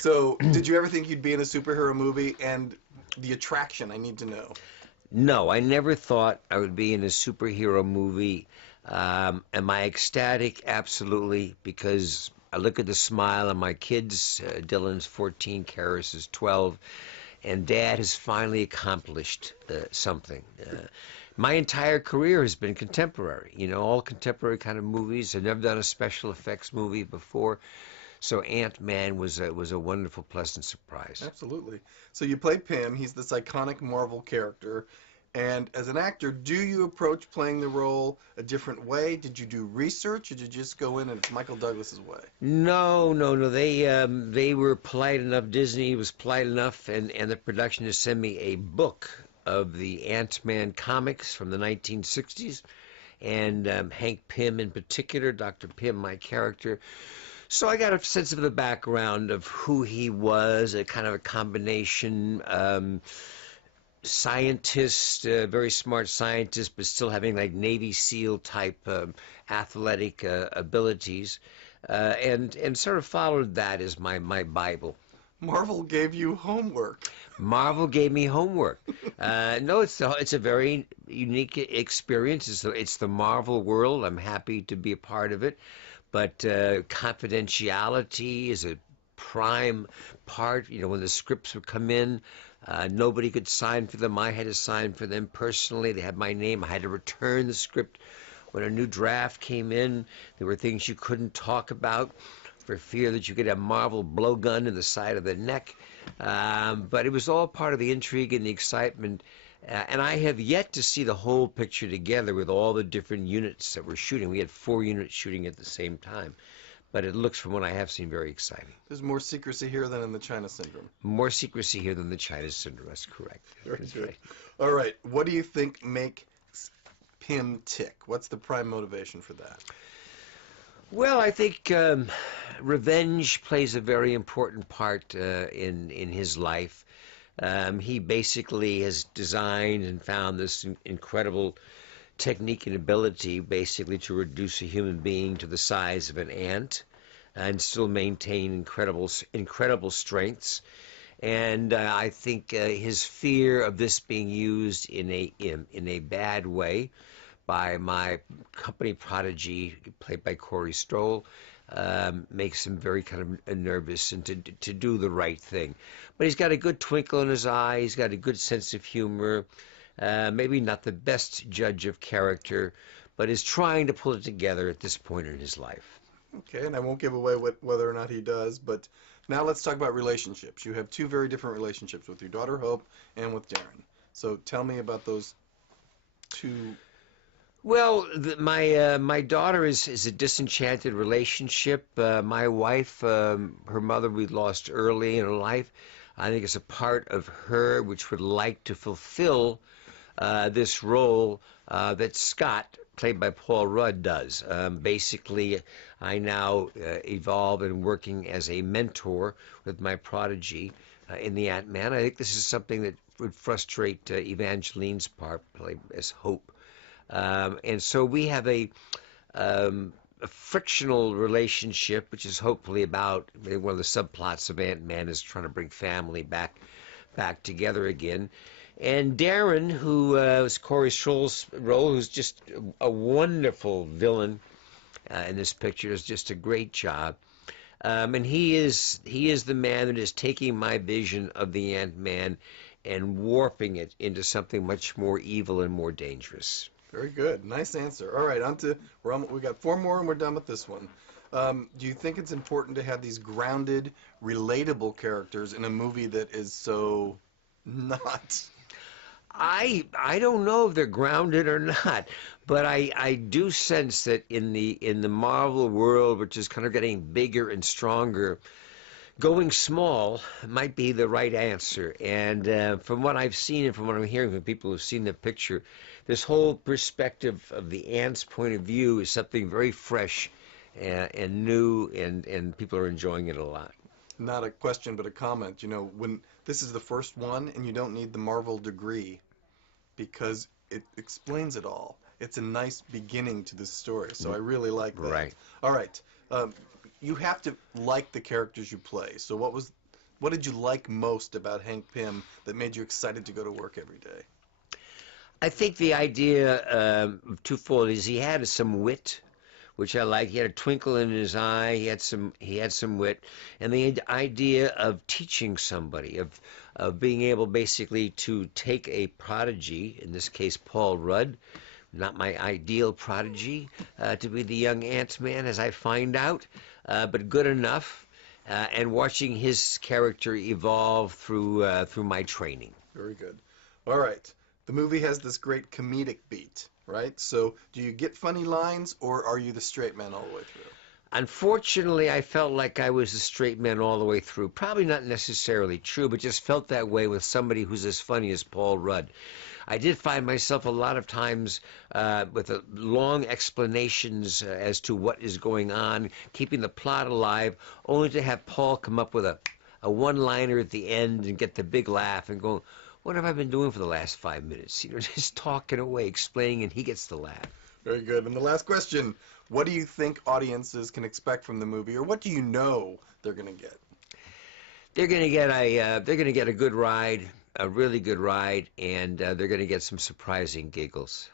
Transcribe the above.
So, did you ever think you'd be in a superhero movie? And the attraction, I need to know. No, I never thought I would be in a superhero movie. Am I ecstatic? Absolutely, because I look at the smile on my kids. Dylan's 14, Karis is 12, and Dad has finally accomplished something. My entire career has been contemporary, all contemporary kind of movies. I've never done a special effects movie before. So Ant-Man was a wonderful, pleasant surprise. Absolutely. So you play Pym. He's this iconic Marvel character. And as an actor, do you approach playing the role a different way? Did you do research, or did you just go in and it's Michael Douglas's way? No, no, no. They were polite enough. Disney was polite enough, and the production to send me a book of the Ant-Man comics from the 1960s, and Hank Pym in particular, Dr. Pym, my character. So I got a sense of the background of who he was, a kind of a combination. Scientist, very smart scientist, but still having like Navy SEAL type athletic abilities, and sort of followed that as my Bible. Marvel gave you homework. Marvel gave me homework. No, it's a very unique experience. It's the Marvel world. I'm happy to be a part of it, but confidentiality is a prime part. When the scripts would come in, nobody could sign for them. I had to sign for them personally. They had my name. I had to return the script when a new draft came in. There were things you couldn't talk about for fear that you could have Marvel blowgun in the side of the neck. But it was all part of the intrigue and the excitement. And I have yet to see the whole picture together with all the different units that we're shooting. We had 4 units shooting at the same time. But it looks, from what I have seen, very exciting. There's more secrecy here than in the China Syndrome. More secrecy here than the China Syndrome. That's correct. That's good. Right. All right. What do you think makes Pym tick? What's the prime motivation for that? Well, I think revenge plays a very important part in his life. He basically has designed and found this incredible technique and ability basically to reduce a human being to the size of an ant and still maintain incredible strengths. And I think his fear of this being used in a bad way by my company prodigy, played by Corey Stoll, makes him very kind of nervous and to do the right thing. But he's got a good twinkle in his eye. He's got a good sense of humor. Maybe not the best judge of character, but is trying to pull it together at this point in his life. Okay, and I won't give away whether or not he does, but now let's talk about relationships. You have 2 very different relationships with your daughter Hope and with Darren. So tell me about those 2. Well, my daughter is a disenchanted relationship. My wife, her mother, we lost early in her life. I think it's a part of her which would like to fulfill this role that Scott, played by Paul Rudd, does. Basically, I now evolve in working as a mentor with my prodigy in the Ant-Man. I think this is something that would frustrate Evangeline's part, played as Hope. And so we have a frictional relationship, which is hopefully about one of the subplots of Ant-Man is trying to bring family back together again. And Darren, who is Corey Stoll's role, who's just a wonderful villain in this picture, does just a great job. And he is the man that is taking my vision of the Ant-Man and warping it into something much more evil and more dangerous. Very good. Nice answer. All right, we got 4 more and we're done with this one. Do you think it's important to have these grounded, relatable characters in a movie that is so not? I don't know if they're grounded or not, but I do sense that in the Marvel world, which is kind of getting bigger and stronger, going small might be the right answer. And from what I've seen and from what I'm hearing from people who've seen the picture, this whole perspective of the ant's point of view is something very fresh and new, and people are enjoying it a lot. Not a question, but a comment. When this is the first one, and you don't need the Marvel degree because it explains it all. It's a nice beginning to this story, so I really like that. Right. All right. You have to like the characters you play. So what was What did you like most about Hank Pym that made you excited to go to work every day? I think the idea twofold is he had some wit, which I like. He had a twinkle in his eye. He had some wit, and the idea of teaching somebody, of being able basically to take a prodigy, in this case Paul Rudd, not my ideal prodigy, to be the young Ant-Man, as I find out, but good enough, and watching his character evolve through my training. Very good. All right. The movie has this great comedic beat, right? So, do you get funny lines, or are you the straight man all the way through? Unfortunately, I felt like I was a straight man all the way through. Probably not necessarily true, but just felt that way with somebody who's as funny as Paul Rudd. I did find myself a lot of times with long explanations as to what is going on, keeping the plot alive, only to have Paul come up with a one-liner at the end and get the big laugh and go, what have I been doing for the last 5 minutes? You know, just talking away, explaining, and he gets the laugh. Very good. And the last question, what do you think audiences can expect from the movie, or what do you know they're going to get? They're gonna get a good ride, a really good ride, and they're gonna get some surprising giggles.